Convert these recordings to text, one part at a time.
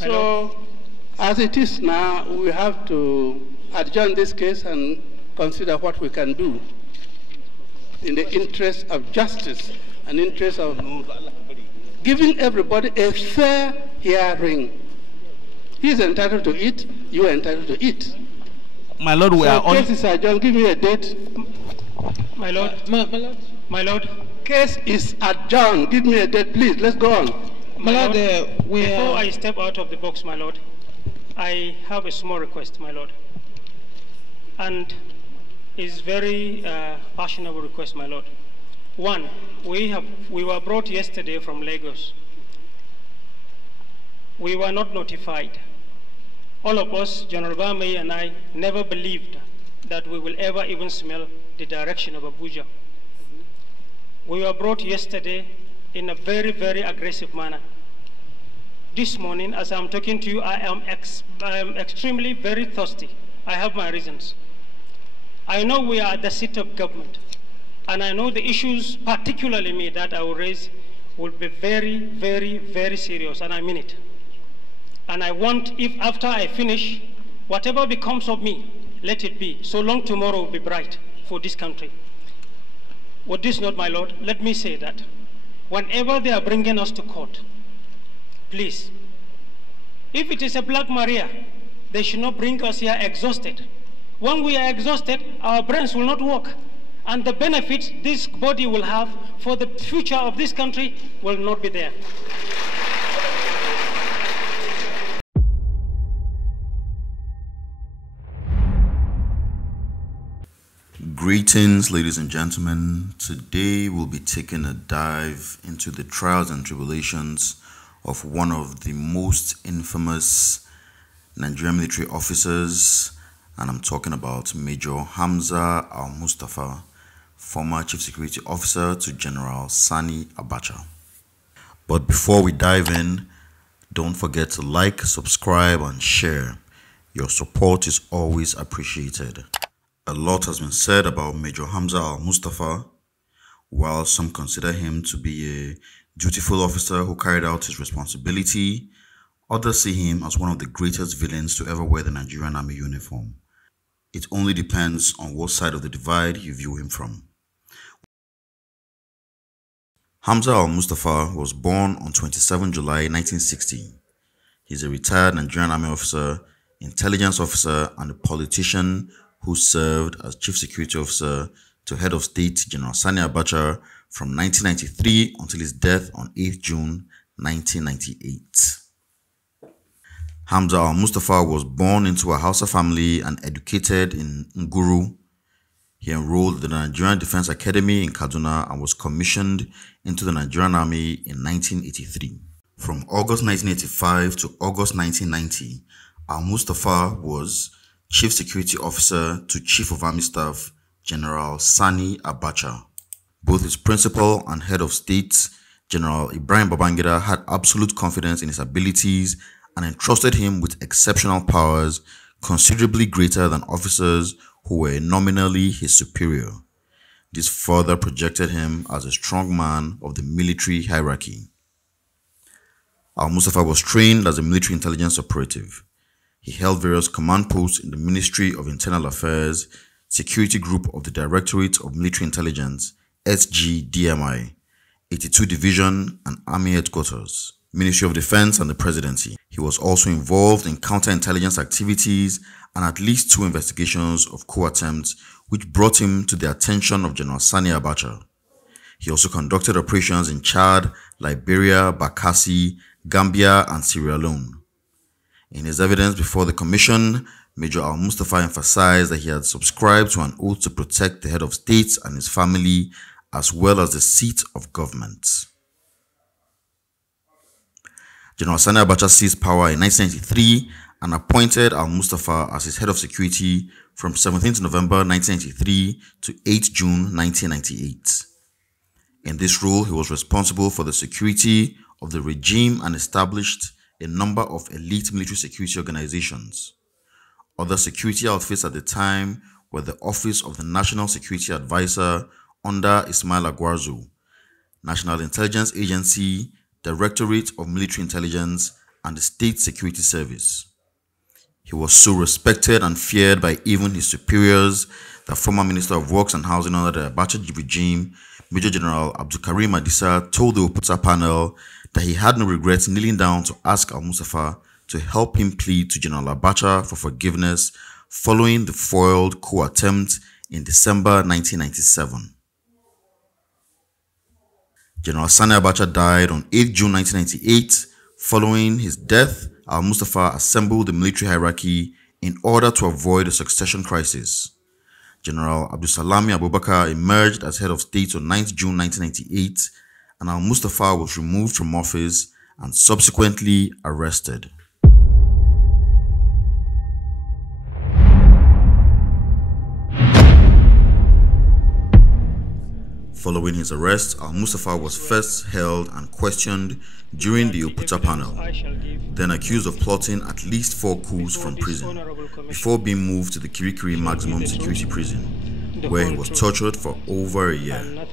So, as it is now, we have to adjourn this case and consider what we can do in the interest of justice and interest of giving everybody a fair hearing. He is entitled to it, you are entitled to it. My Lord, we are on. Case is adjourned. Give me a date. My Lord, my Lord. Case is adjourned. Give me a date, please. Let's go on. My Lord, before I step out of the box, my Lord, I have a small request, my Lord. And it's very fashionable request, my Lord. One, we were brought yesterday from Lagos. We were not notified. All of us, General Bamei and I, never believed that we will ever even smell the direction of Abuja. We were brought yesterday in a very, very aggressive manner. This morning, as I'm talking to you, I am extremely very thirsty. I have my reasons. I know we are at the seat of government, and I know the issues, particularly me, that I will raise will be very, very, very serious, and I mean it. And I want, if after I finish, whatever becomes of me, let it be, so long tomorrow will be bright for this country. With this note, my Lord, let me say that whenever they are bringing us to court, please, if it is a Black Maria, they should not bring us here exhausted. When we are exhausted, our brains will not work, and the benefits this body will have for the future of this country will not be there. Greetings, ladies and gentlemen. Today we'll be taking a dive into the trials and tribulations of one of the most infamous Nigerian military officers, and I'm talking about Major Hamza al-Mustapha, former Chief Security Officer to General Sani Abacha. But before we dive in, don't forget to like, subscribe, and share. Your support is always appreciated. A lot has been said about Major Hamza al-Mustapha. While some consider him to be a dutiful officer who carried out his responsibility, others see him as one of the greatest villains to ever wear the Nigerian Army uniform. It only depends on what side of the divide you view him from. Hamza al-Mustapha was born on 27 July 1960. He's a retired Nigerian Army officer, intelligence officer, and a politician who served as Chief Security Officer to Head of State General Sani Abacha from 1993 until his death on 8th June 1998. Hamza al-Mustapha was born into a Hausa family and educated in Nguru. He enrolled at the Nigerian Defense Academy in Kaduna and was commissioned into the Nigerian Army in 1983. From August 1985 to August 1990, al-Mustapha was Chief Security Officer to Chief of Army Staff General Sani Abacha. Both his principal and head of state, General Ibrahim Babangida, had absolute confidence in his abilities and entrusted him with exceptional powers considerably greater than officers who were nominally his superior. This further projected him as a strong man of the military hierarchy. Al-Mustapha was trained as a military intelligence operative. He held various command posts in the Ministry of Internal Affairs, Security Group of the Directorate of Military Intelligence, SGDMI, 82 Division and Army Headquarters, Ministry of Defense and the Presidency. He was also involved in counterintelligence activities and at least 2 investigations of coup attempts which brought him to the attention of General Sani Abacha. He also conducted operations in Chad, Liberia, Bakassi, Gambia, and Sierra Leone. In his evidence before the commission, Major al-Mustapha emphasized that he had subscribed to an oath to protect the head of state and his family, as well as the seat of government. General Sani Abacha seized power in 1993 and appointed al-Mustapha as his head of security from 17th November 1993 to 8th June 1998. In this role, he was responsible for the security of the regime and established a number of elite military security organizations. Other security outfits at the time were the Office of the National Security Advisor under Ismail Agwarzo, National Intelligence Agency, Directorate of Military Intelligence, and the State Security Service. He was so respected and feared by even his superiors that former Minister of Works and Housing under the Abacha regime, Major General Abdulkarim Adisa, told the Oputa panel that he had no regrets kneeling down to ask Al-Mustapha to help him plead to General Abacha for forgiveness following the foiled coup attempt in December 1997. General Sani Abacha died on 8 June 1998. Following his death, Al-Mustapha assembled the military hierarchy in order to avoid a succession crisis. General Abdulsalami Abubakar emerged as head of state on 9 June 1998, and Al-Mustapha was removed from office and subsequently arrested. Following his arrest, Al-Mustapha was first held and questioned during the Oputa panel, then accused of plotting at least 4 coups from prison, before being moved to the Kirikiri Maximum Security Prison, where he was tortured for over a year.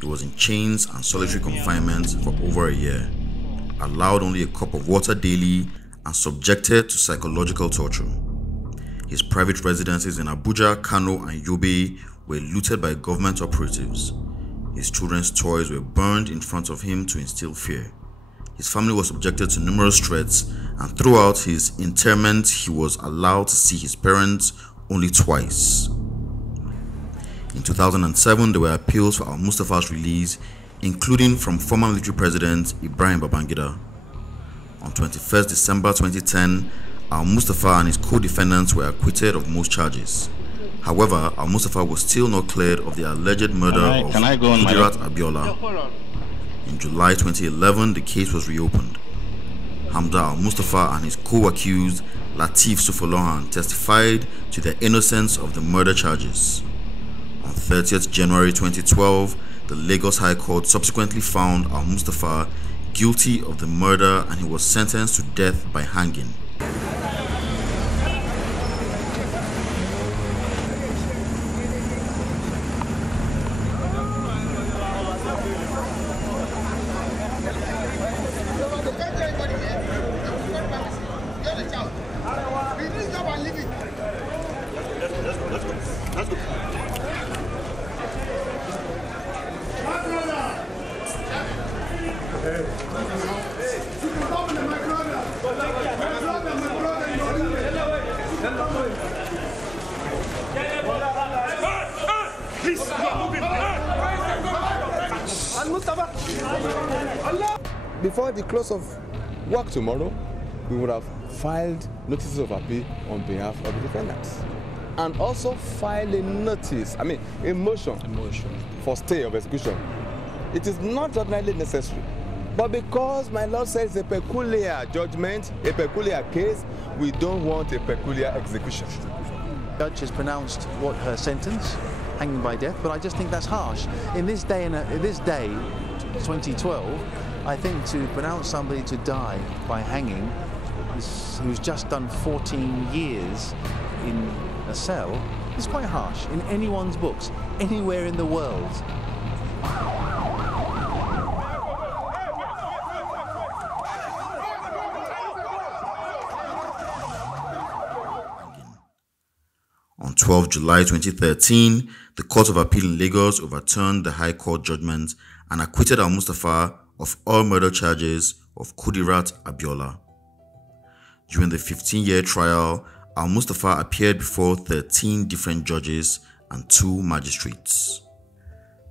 He was in chains and solitary confinement for over a year, allowed only a cup of water daily, and subjected to psychological torture. His private residences in Abuja, Kano, and Yobe were looted by government operatives. His children's toys were burned in front of him to instill fear. His family was subjected to numerous threats, and throughout his interment, he was allowed to see his parents only twice. In 2007, there were appeals for Al-Mustapha's release, including from former military president Ibrahim Babangida. On 21st December 2010, Al-Mustapha and his co-defendants were acquitted of most charges. However, Al-Mustapha was still not cleared of the alleged murder of Kudirat Abiola. In July 2011, the case was reopened. Hamza Al-Mustapha and his co-accused Lateef Sufolohan testified to their innocence of the murder charges. On 30th January 2012, the Lagos High Court subsequently found Al-Mustapha guilty of the murder, and he was sentenced to death by hanging. Before the close of work tomorrow, we would have filed notices of appeal on behalf of the defendants, and also file a motion for stay of execution. It is not ordinarily necessary, but because my Lord says a peculiar judgment, a peculiar case, we don't want a peculiar execution. The judge has pronounced what her sentence, hanging by death, but I just think that's harsh. In this day, 2012, I think to pronounce somebody to die by hanging, who's just done 14 years in a cell, is quite harsh in anyone's books, anywhere in the world. On 12 July 2013, the Court of Appeal in Lagos overturned the High Court judgment and acquitted Al-Mustapha of all murder charges of Kudirat Abiola. During the 15-year trial, Al-Mustapha appeared before 13 different judges and 2 magistrates.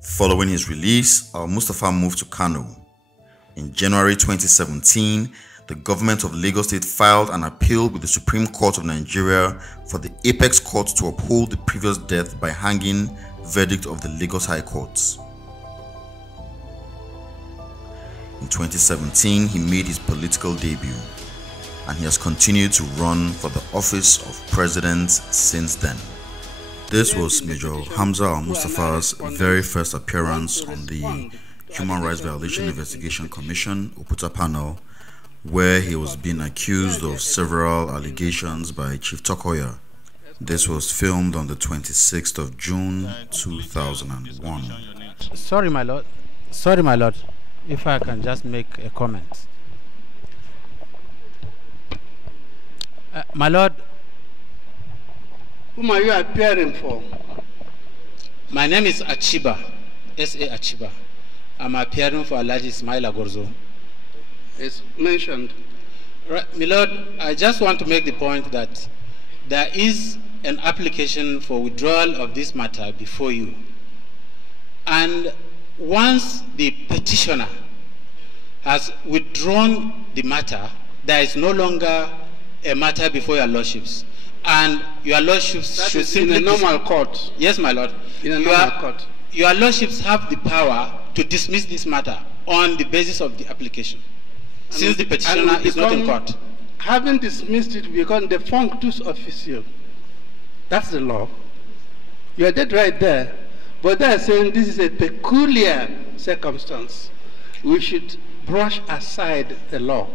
Following his release, Al-Mustapha moved to Kano. In January 2017, the government of Lagos State filed an appeal with the Supreme Court of Nigeria for the Apex Court to uphold the previous death by hanging verdict of the Lagos High Court. In 2017, he made his political debut, and he has continued to run for the office of president since then. This was Major Hamza Al-Mustapha's very first appearance on the Human Rights Violation Investigation Commission Oputa panel, where he was being accused of several allegations by Chief Tokoya. This was filmed on the 26th of June 2001. Sorry, my lord. Sorry, my lord. If I can just make a comment. My Lord, Whom are you appearing for? My name is Achiba, S.A. Achiba. I'm appearing for Alhaji Ismail Agorzo. It's mentioned. Right, my Lord, I just want to make the point that there is an application for withdrawal of this matter before you. And once the petitioner has withdrawn the matter, there is no longer a matter before your lordships. And your lordships That should is simply... in a normal court. Yes, my Lord. In a normal court. Your lordships have the power to dismiss this matter on the basis of the application, since the petitioner is not in court. Having dismissed it, we become the functus officio. That's the law. You are dead right there. But they are saying this is a peculiar circumstance. We should brush aside the law.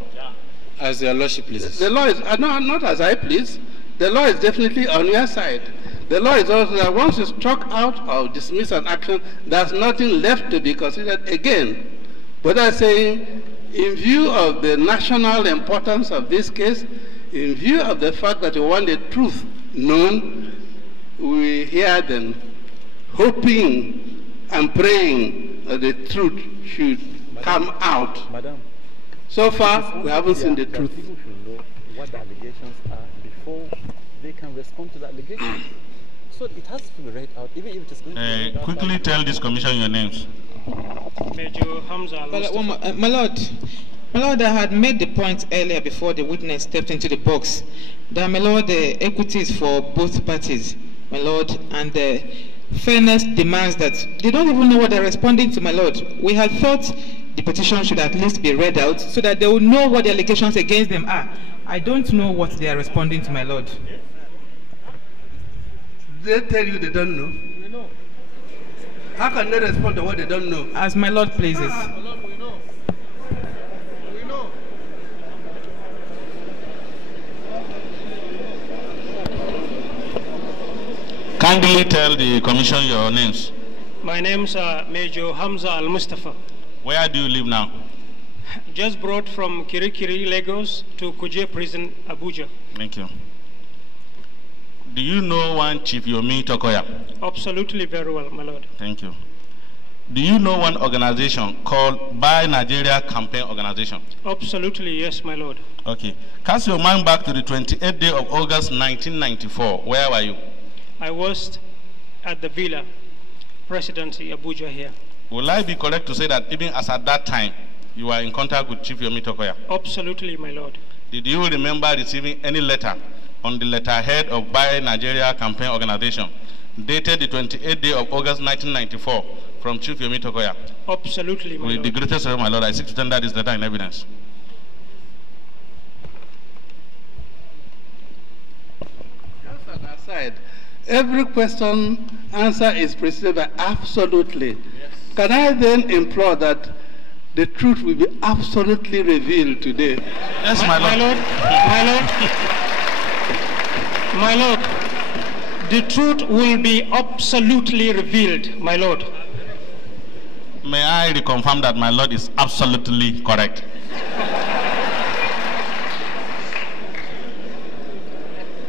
As your lordship pleases. The law is not as I please. The law is definitely on your side. The law is also that once you struck out or dismiss an action, there's nothing left to be considered again. But I'm saying, in view of the national importance of this case, in view of the fact that we want the truth known, we hear them hoping and praying that the truth should come out. Madam, so far, we haven't seen the truth. People should know what the allegations are before they can respond to the allegation. So it has to be read out, even if it is going to be read out. quickly tell this commission your names. Major Hamza. My Lord, I had made the point earlier before the witness stepped into the box that, my Lord, the equities for both parties, my Lord, and the fairness demands that they don't even know what they're responding to, my Lord. We had thought the petition should at least be read out so that they will know what the allegations against them are. I don't know what they are responding to, my Lord. They tell you they don't know. We know. How can they respond to what they don't know? As my Lord pleases. We know. We know. Kindly tell the commission your names. My name's Major Hamza Al-Mustapha. Where do you live now? Just brought from Kirikiri, Lagos to Kuje Prison, Abuja. Thank you. Do you know one Chief Yomi Tokoya? Absolutely very well, my Lord. Thank you. Do you know one organization called Buy Nigeria Campaign Organization? Absolutely, yes, my Lord. Okay. Cast your mind back to the 28th day of August 1994. Where were you? I was at the Villa, Presidency, Abuja here. Will I be correct to say that even as at that time, you were in contact with Chief Yomi Tokoya? Absolutely, my Lord. Did you remember receiving any letter on the letterhead of Buy Nigeria Campaign Organization, dated the 28th day of August 1994, from Chief Yomi Tokoya? Absolutely, my With Lord. the greatest of my Lord, I seek to tender this letter in evidence. Just an aside, every question answer is preceded by absolutely. Yes. Can I then implore that the truth will be absolutely revealed today? Yes, my Lord. My Lord, the truth will be absolutely revealed, my Lord. May I reconfirm that my Lord is absolutely correct?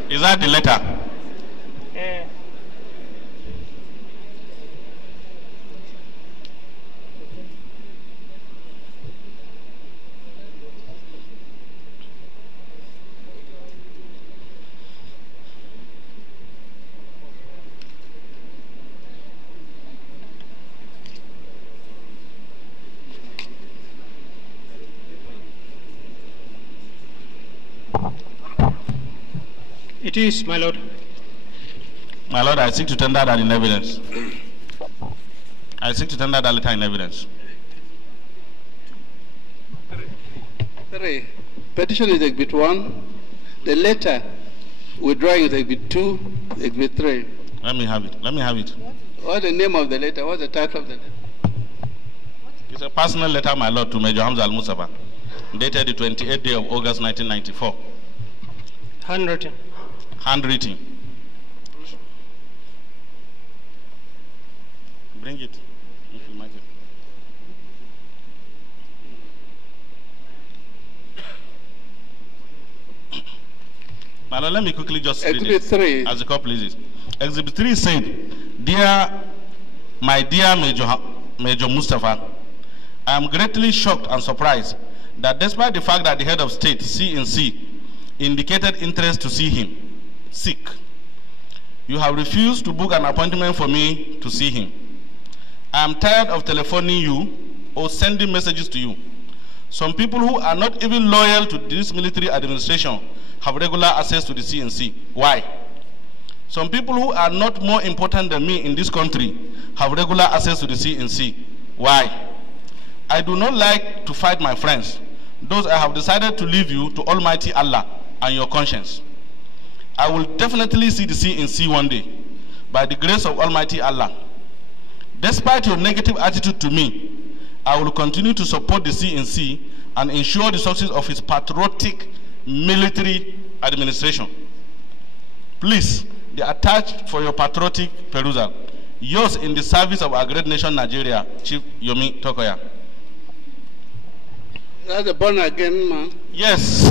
Is that the letter? It is, my Lord. My Lord, I seek to tender that in evidence. I seek to tender that letter in evidence. 3. Petition is Exhibit 1. The letter withdrawing is Exhibit 2, Exhibit 3. Let me have it. Let me have it. What's the name of the letter? What's the title of the letter? It's a personal letter, my Lord, to Major Hamza Al-Mustapha, dated the 28th day of August 1994. Handwritten. Handwritten. Bring it, if you might. My Lord, let me quickly just read Exhibit it, 3. as the court pleases. Exhibit 3 said, my dear Major Mustapha, I am greatly shocked and surprised that despite the fact that the head of state, CNC, indicated interest to see him, sick, you have refused to book an appointment for me to see him. I am tired of telephoning you or sending messages to you. Some people who are not even loyal to this military administration have regular access to the CNC. Why? Some people who are not more important than me in this country have regular access to the CNC. Why? I do not like to fight my friends. Thus, I have decided to leave you to Almighty Allah and your conscience. I will definitely see the CNC one day, by the grace of Almighty Allah. Despite your negative attitude to me, I will continue to support the CNC and ensure the success of his patriotic military administration. Please, they are attached for your patriotic perusal. Yours in the service of our great nation, Nigeria, Chief Yomi Tokoya. That's a born again man. Yes.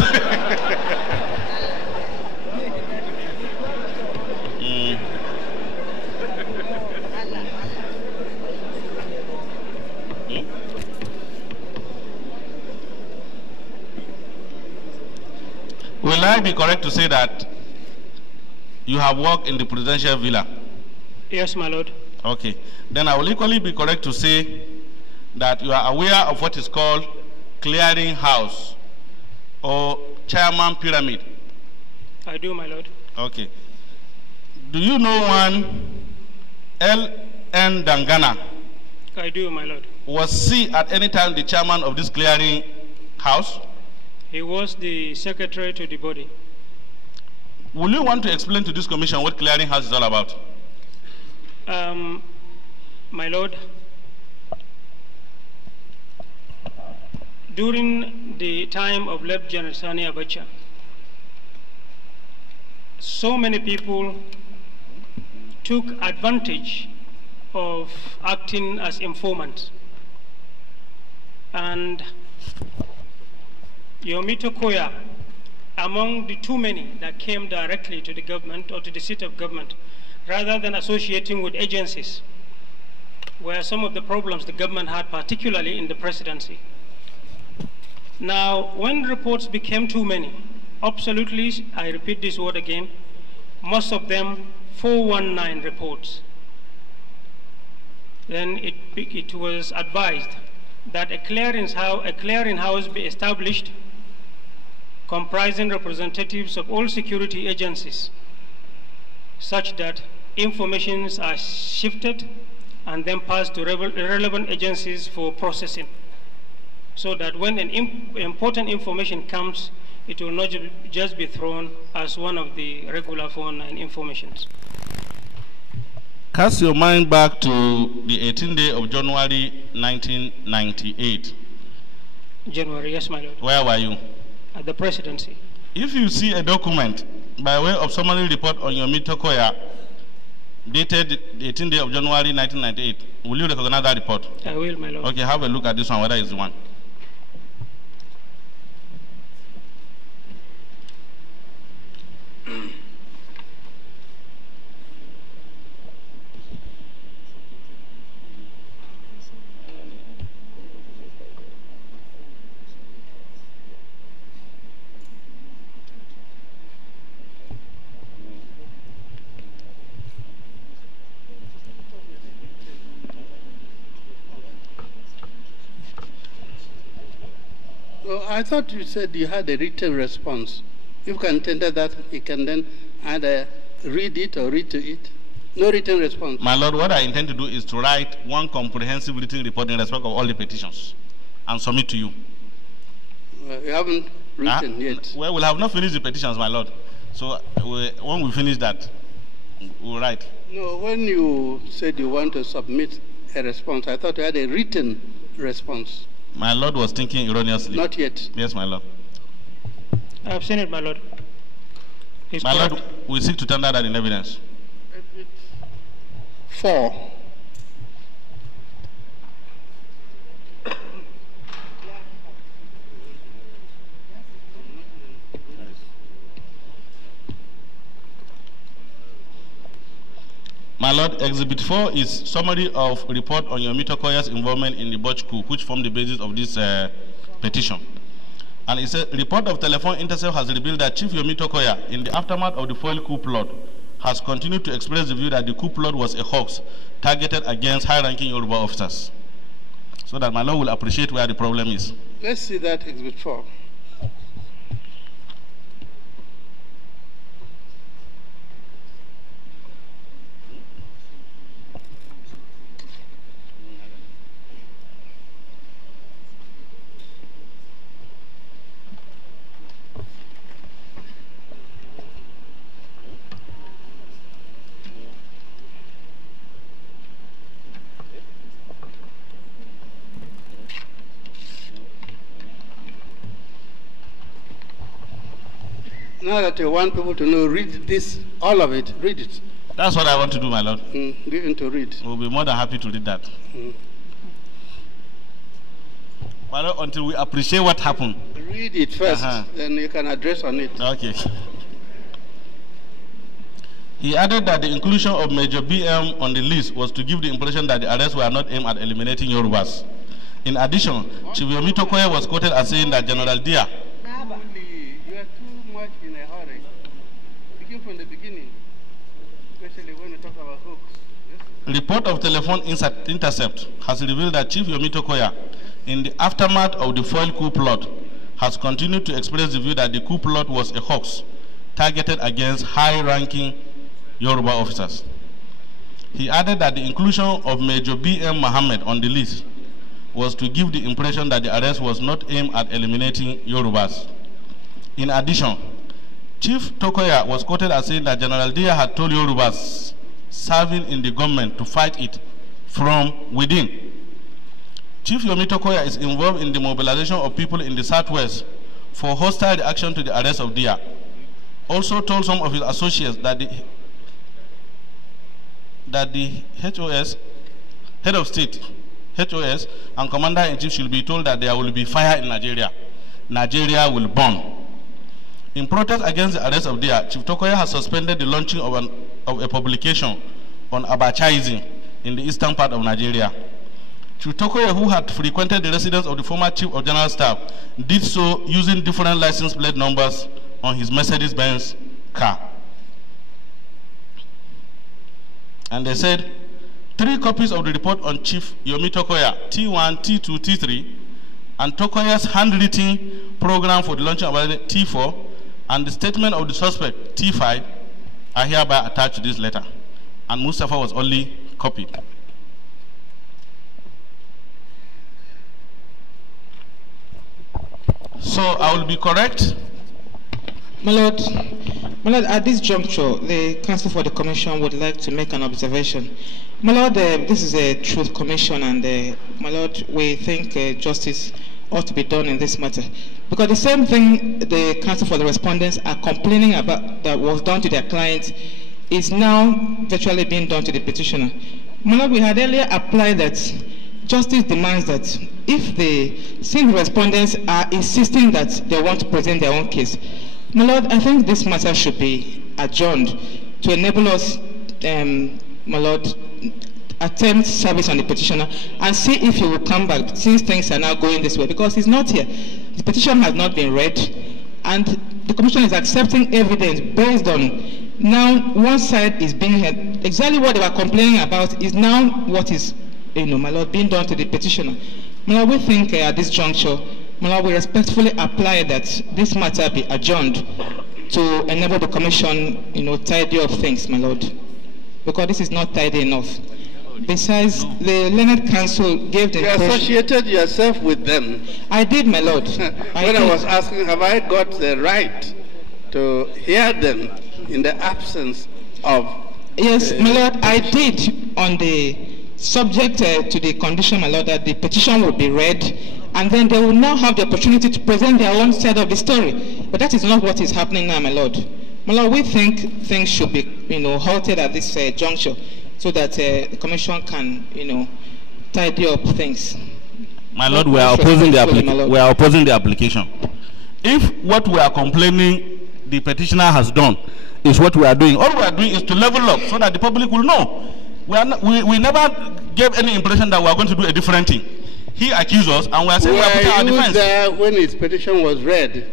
Will I be correct to say that you have worked in the presidential villa? Yes, my lord. Okay. Then I will equally be correct to say that you are aware of what is called clearing house or chairman pyramid. I do, my lord. Okay. Do you know one L.N. Dangana? I do, my lord. Was he at any time the chairman of this clearing house? He was the secretary to the body. Will you want to explain to this commission what clearing house is all about? My lord, during the time of late General Sani Abacha, so many people took advantage of acting as informants. And Yomito Koya, among the too many that came directly to the government or to the seat of government, rather than associating with agencies, were some of the problems the government had, particularly in the presidency. Now, when reports became too many, absolutely, I repeat this word again, most of them 419 reports, then it was advised that a clearinghouse be established comprising representatives of all security agencies, such that informations are shifted and then passed to relevant agencies for processing, so that when an important information comes, it will not just be thrown as one of the regular 419 informations. Cast your mind back to the 18th day of January 1998. January, yes, my lord. Where were you? At the presidency. If you see a document by way of summary report on your Mitokoya dated the 18th day of January 1998, will you recognize that report? I will, my lord. Okay, have a look at this one, whether it's the one. I thought you said you had a written response. You can tender that, you can then either read it or read to it. No written response. My lord, what I intend to do is to write one comprehensive written report in respect of all the petitions and submit to you. You haven't written yet. Well, we'll have not finished the petitions, my lord. So when we finish that, we'll write. No, when you said you want to submit a response, I thought you had a written response. My lord was thinking erroneously. Not yet. Yes, my lord. I have seen it, my lord. My lord, we seek to tender that in evidence. 4. My Lord, Exhibit 4 is summary of report on Yomi Tokoya's involvement in the Botch coup, which formed the basis of this petition. And it says, report of telephone intercept has revealed that Chief Yomi Tokoya, in the aftermath of the foil coup plot, has continued to express the view that the coup plot was a hoax targeted against high-ranking Yoruba officers. So that my Lord will appreciate where the problem is. Let's see that Exhibit 4. Now that you want people to know, read this, all of it, read it. That's what I want to do, my Lord. Give him to read. We'll be more than happy to read that. My Lord, until we appreciate what happened. Read it first, then you can address on it. Okay. He added that the inclusion of Major BM on the list was to give the impression that the arrests were not aimed at eliminating Yorubas. In addition, Chief Yomi Tokoya was quoted as saying that General Dia from the beginning, especially when we talk about hoax. Yes? Report of telephone intercept has revealed that Chief Yomi Tokoya, in the aftermath of the foil coup plot, has continued to express the view that the coup plot was a hoax targeted against high-ranking Yoruba officers. He added that the inclusion of Major B.M. Mohammed on the list was to give the impression that the arrest was not aimed at eliminating Yorubas. In addition, Chief Tokoya was quoted as saying that General Dia had told Yorubas serving in the government to fight it from within. Chief Yomi Tokoya is involved in the mobilization of people in the Southwest for hostile reaction to the arrest of Dia. Also told some of his associates that the HOS, head of state, HOS, and commander-in-chief should be told that there will be fire in Nigeria. Nigeria will burn. In protest against the arrest of Dia, Chief Tokoya has suspended the launching of a publication on Abachaism in the eastern part of Nigeria. Chief Tokoya, who had frequented the residence of the former Chief of General Staff, did so using different license plate numbers on his Mercedes-Benz car. And they said 3 copies of the report on Chief Yomi Tokoya, T1, T2, T3, and Tokoya's handwritten program for the launching of T4, and the statement of the suspect, T5, are hereby attached to this letter. And Mustapha was only copied. So I will be correct. My Lord, at this juncture, the Counsel for the Commission would like to make an observation. My Lord, this is a truth commission, and my Lord, we think justice ought to be done in this matter. Because the same thing the Counsel for the Respondents are complaining about that was done to their clients is now virtually being done to the petitioner. My Lord, we had earlier applied that justice demands that if the single respondents are insisting that they want to present their own case, my Lord, I think this matter should be adjourned to enable us, my Lord, attempt service on the petitioner and see if he will come back since things are now going this way, because he's not here. The petition has not been read, and the Commission is accepting evidence based on now one side is being heard. Exactly what they were complaining about is now what is, my Lord, being done to the petitioner. My Lord, we think at this juncture, my Lord, we respectfully apply that this matter be adjourned to enable the Commission, tidy up things, my Lord, because this is not tidy enough. Besides, the Learned Council gave the impression... You associated yourself with them. I did, my Lord. I was asking, have I got the right to hear them in the absence of... Yes, my Lord, I did on the subject to the condition, my Lord, that the petition will be read, and then they will now have the opportunity to present their own side of the story. But that is not what is happening now, my Lord. My Lord, we think things should be, halted at this juncture, so that the Commission can, tidy up things. My Lord, we are opposing the application. If what we are complaining the petitioner has done is what we are doing. All we are doing is to level up so that the public will know. We never gave any impression that we are going to do a different thing. He accused us, and we are saying we are putting our defense. Were you there when his petition was read?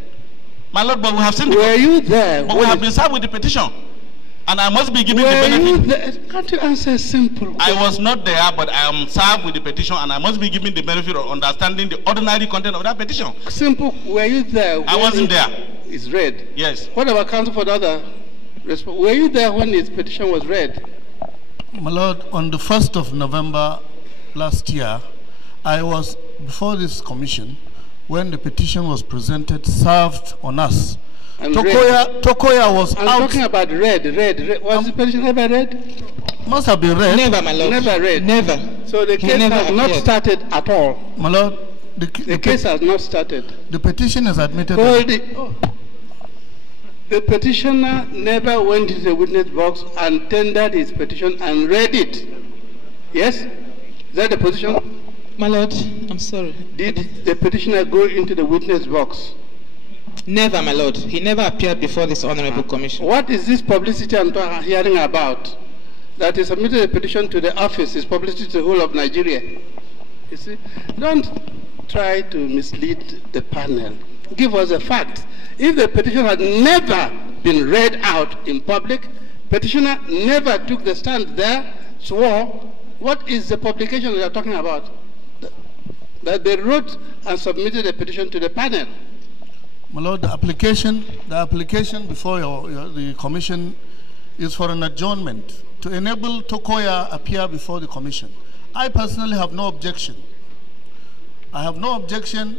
My Lord, but we have seen the Were you there? But we have been served with the petition. And I must be given the benefit. Can't you answer simple? I was not there, but I am served with the petition, and I must be given the benefit of understanding the ordinary content of that petition. Simple. Were you there? I wasn't there. It's read. Yes. What about counsel for the other? Were you there when his petition was read? My Lord, on the 1st of November last year, I was before this commission when the petition was presented, served on us. Tokoya was I'm out. talking about read. Was the petition ever read? Must have been read. Never, my Lord. Never read. Never. So the case has not started at all. My Lord, the case has not started. The petition is admitted. The petitioner never went into the witness box and tendered his petition and read it. Yes? Is that the position? My Lord, I'm sorry. Did the petitioner go into the witness box? Never, my Lord. He never appeared before this honorable commission. What is this publicity I'm hearing about? That he submitted a petition to the office is publicity to the whole of Nigeria. You see? Don't try to mislead the panel. Give us a fact. If the petition had never been read out in public, petitioner never took the stand there, swore, what is the publication they are talking about? That they wrote and submitted a petition to the panel. My Lord, the application before the commission is for an adjournment to enable Tokoya appear before the commission. I personally have no objection. I have no objection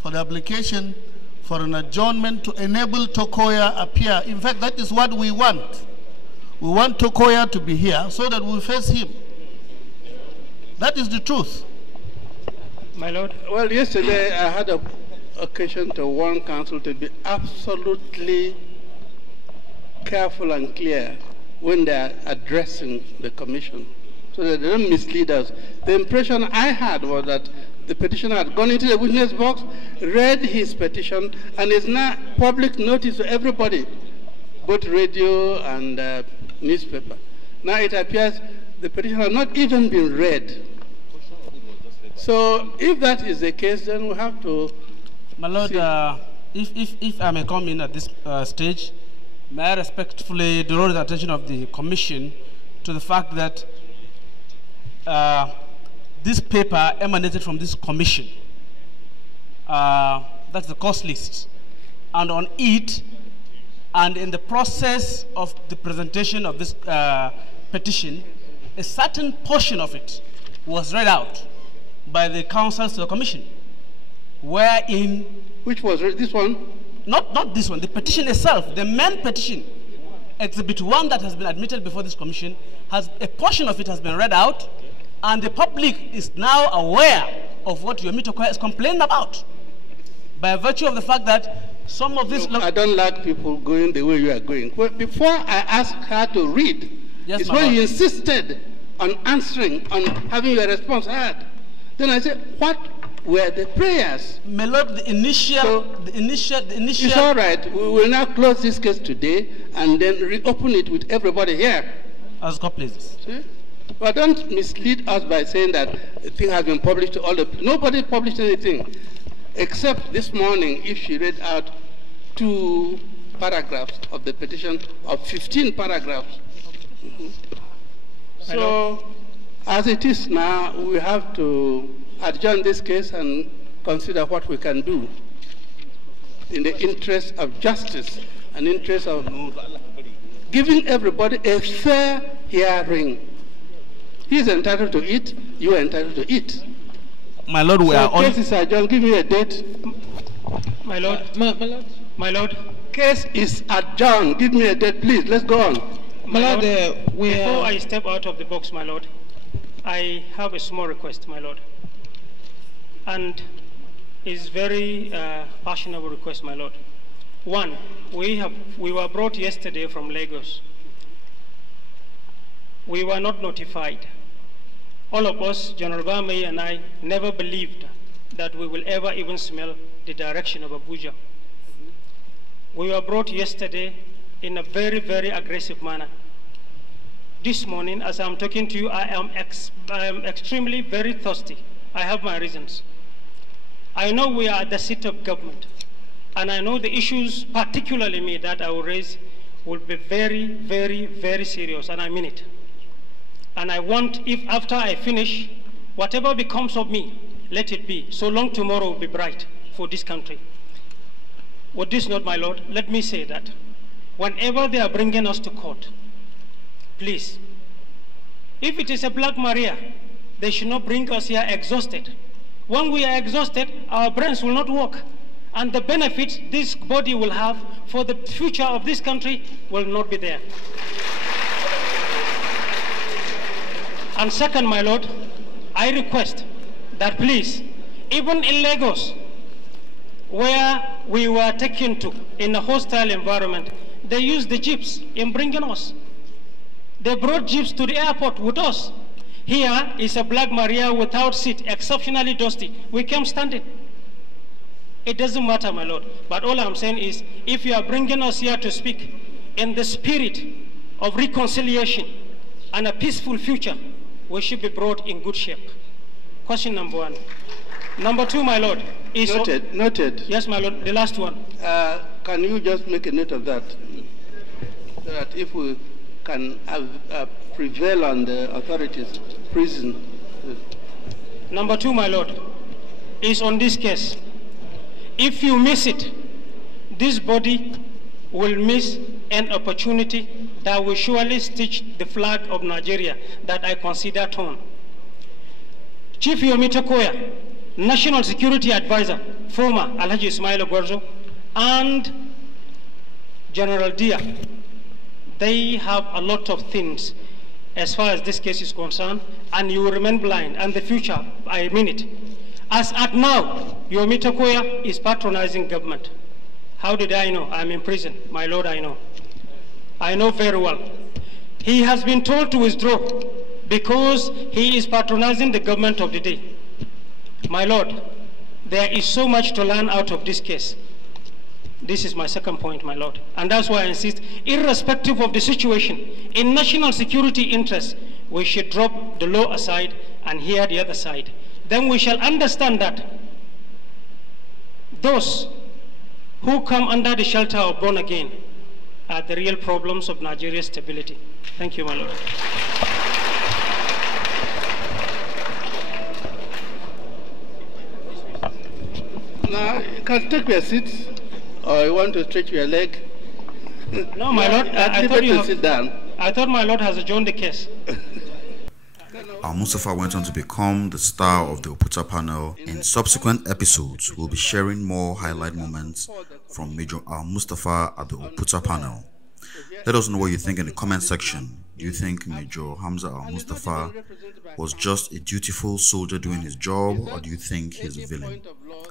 for the application for an adjournment to enable Tokoya appear. In fact, that is what we want. We want Tokoya to be here so that we face him. That is the truth. My Lord. Well, yesterday I had an occasion to warn counsel to be absolutely careful and clear when they are addressing the commission so that they don't mislead us. The impression I had was that the petitioner had gone into the witness box, read his petition, and is now public notice to everybody, both radio and newspaper. Now it appears the petition has not even been read. So if that is the case, then we have to... My Lord, if I may come in at this stage, may I respectfully draw the attention of the commission to the fact that this paper emanated from this commission. That's the cost list. And on it, and in the process of the presentation of this petition, a certain portion of it was read out by the counsels to the commission, wherein... Which was this one? Not this one, the petition itself, the main petition, Exhibit 1 that has been admitted before this commission, a portion of it has been read out, and the public is now aware of what Yomi Tokoya is complaining about, by virtue of the fact that some of this... I don't like people going the way you are going. Well, before I asked her to read, yes, it's when you insisted on answering, on having your response heard. Then I said, what were the prayers? My Lord, the initial... It's all right. We will now close this case today and then reopen it with everybody here. As God pleases. See? But don't mislead us by saying that the thing has been published to all the... Nobody published anything, except this morning, if she read out 2 paragraphs of the petition of 15 paragraphs. So, as it is now, we have to adjourn this case and consider what we can do in the interest of justice and interest of giving everybody a fair hearing. He is entitled to it, you are entitled to it. My Lord, we are on... Case is adjourned. Give me a date. My Lord. My Lord. Case is adjourned. Give me a date, please. Let's go on. My Lord, before I step out of the box, my Lord, I have a small request, my Lord. And it's very fashionable request, my Lord. One, we were brought yesterday from Lagos. We were not notified. All of us, General Bamei and I, never believed that we will ever even smell the direction of Abuja. We were brought yesterday in a very, very aggressive manner. This morning, as I'm talking to you, I am extremely very thirsty. I have my reasons. I know we are at the seat of government, and I know the issues, particularly me, that I will raise will be very, very, very serious, and I mean it. And I want, if after I finish, whatever becomes of me, let it be, so long tomorrow will be bright for this country. With this note, my Lord, let me say that whenever they are bringing us to court, please, if it is a Black Maria, they should not bring us here exhausted. When we are exhausted, our brains will not work, and the benefits this body will have for the future of this country will not be there. And second, my Lord, I request that please, even in Lagos, where we were taken to in a hostile environment, they used the jeeps in bringing us. They brought jeeps to the airport with us. Here is a Black Maria without seat, exceptionally dusty. We came standing. It doesn't matter, my Lord. But all I'm saying is, if you are bringing us here to speak in the spirit of reconciliation and a peaceful future, we should be brought in good shape. Question number one. Number two, my Lord, is... Noted, noted. Yes, my Lord, the last one. Can you just make a note of that? So that if we can prevail on the authorities, prison. Number two, my Lord, is on this case. If you miss it, this body will miss an opportunity that will surely stitch the flag of Nigeria that I consider torn. Chief Yomi Tokoya, National Security Advisor, former Alhaji Ismail Gwarzo, and General Dia, they have a lot of things as far as this case is concerned, and you will remain blind, and the future, I mean it. As at now, Yomi Tokoya is patronizing government. How did I know? I'm in prison. My Lord, I know. I know very well. He has been told to withdraw because he is patronizing the government of the day. My Lord, there is so much to learn out of this case. This is my second point, my Lord. And that's why I insist, irrespective of the situation, in national security interests, we should drop the law aside and hear the other side. Then we shall understand that those who come under the shelter of born again are the real problems of Nigeria's stability. Thank you, my Lord. Now, you can take your seat, or you want to stretch your leg. No, my Lord, I thought you sit down. I thought my Lord has adjourned the case. Mustapha went on to become the star of the Oputa panel. In subsequent episodes, we'll be sharing more highlight moments from Major Mustapha at the Oputa panel. Let us know what you think in the comment section. Do you think Major Hamza Mustapha was just a dutiful soldier doing his job, or do you think he's a villain?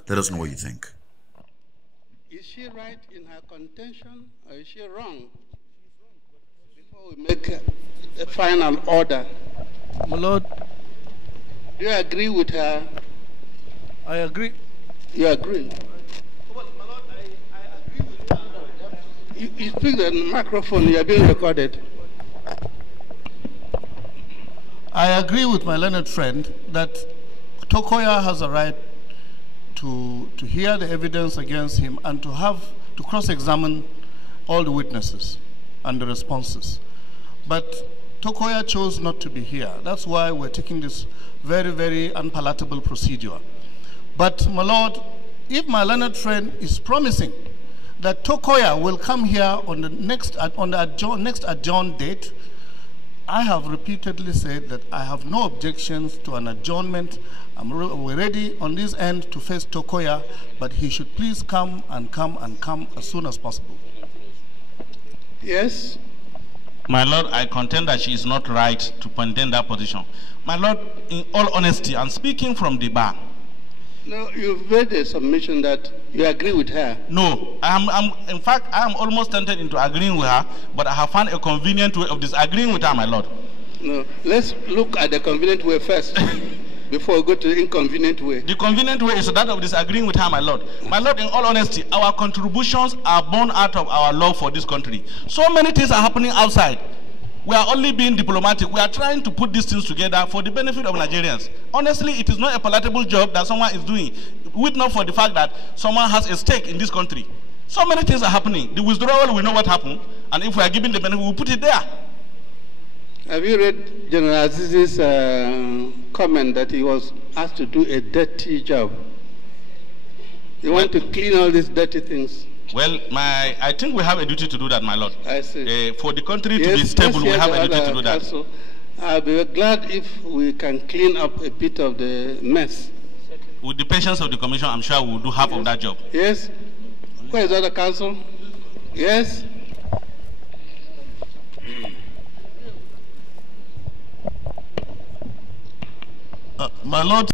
Let us know what you think. Is she right in her contention, or is she wrong? Before we make a final order. My Lord, do you agree with her? I agree. You agree? Well, my Lord, I agree with her. You speak the microphone, you are being recorded. I agree with my learned friend that Tokoya has a right to hear the evidence against him and to cross-examine all the witnesses and the responses. But Tokoya chose not to be here. That's why we're taking this very, very unpalatable procedure. But, my Lord, if my learned friend is promising that Tokoya will come here on the next adjourned date, I have repeatedly said that I have no objections to an adjournment. We're ready on this end to face Tokoya, but he should please come as soon as possible. Yes. My Lord, I contend that she is not right to maintain that position. My Lord, in all honesty, and speaking from the bar. No, you've made a submission that you agree with her. No, in fact, I am almost tempted into agreeing with her, but I have found a convenient way of disagreeing with her, my Lord. No, let's look at the convenient way first before we go to the inconvenient way. The convenient way is that of disagreeing with her, my lord. My lord, in all honesty, our contributions are born out of our love for this country. So many things are happening outside. We are only being diplomatic. We are trying to put these things together for the benefit of Nigerians. Honestly, it is not a palatable job that someone is doing, with not for the fact that someone has a stake in this country. So many things are happening. The withdrawal, we know what happened, and if we are given the benefit, we'll put it there. Have you read General Aziz's comment that he was asked to do a dirty job? He want to clean all these dirty things. Well, I think we have a duty to do that, my lord. I see. For the country to be stable, we have a duty to do that. Also, I'll be glad if we can clean up a bit of the mess. With the patience of the commission, I'm sure we'll do half of that job. Yes. Where is the other council? Yes. My lord.